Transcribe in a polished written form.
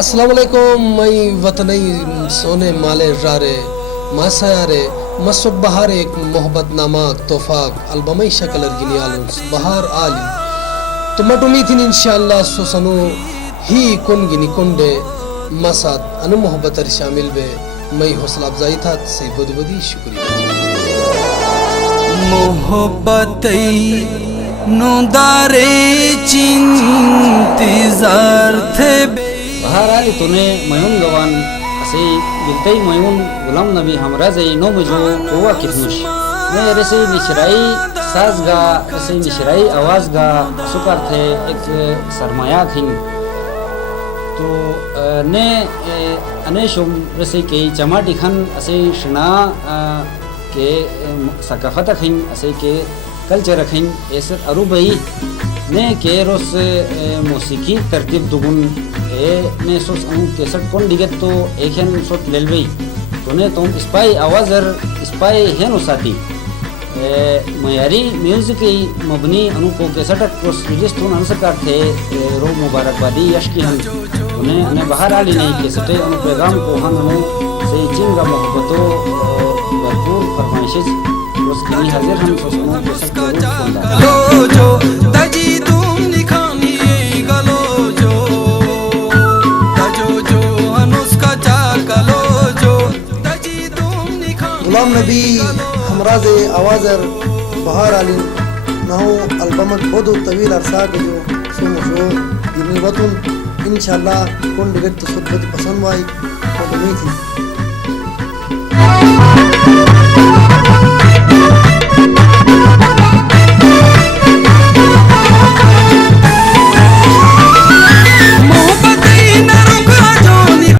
अस्सलाम वालेकुम मई वतनई सोने माले रारे मासायारे मसुब बहार एक मोहब्बत नामक तोफाक अल्बमई शकलर गिनी आलूस बहार आली तो मटुमी थी इंशाअल्लाह सोसनु ही कुन गिनी कुंडे मसाद अनु मोहब्बत शामिल बे मई हौसला अफजाई था सही बदी बदी शुक्रिया मोहब्बतई नुदारे चिंतजार थे बहार आली तूने मयून गवान असे गिलतई मयून गुलाम नबी हमरा जई नो मुझो हुआ कितनुश मैं रसे निशराई साज गा रसे निशराई आवाज गा सुकर थे एक सरमाया खिन तो ने अनेशुम रसे के चमाटी खन असे शना के सकाफत खिन असे के कल्चर खिन ऐसे अरुबई ने के रोस मौसीकी तरतीब दुगुन ने सोच अनु केसट कौन डिगत तो एक हैं सोच लेलवई तो ने तुम स्पाई आवाज़र स्पाई हैं उसाती मयारी म्यूजिक ही मबनी अनु को केसट क्रॉस रिलीज तो अनसकार थे रो मुबारकबादी यश की हम उन्हें अने बाहर आली नहीं केसटे अनु पैगाम को हम अनु से जिंगा मोहब्बतों भरपूर फरमाइशें उसकी हाजिर हम सोच अनु केसट को जो तजी तुम निखानी गलो जो गुलाम नबी हमराज़े आवाज़र बहार आली नहो अल्बमत बहुत तवील अरसा के जो सुमशो गिनी वतुन इंशाल्लाह कौन डिगट तो सब पसंद आई और उम्मीद थी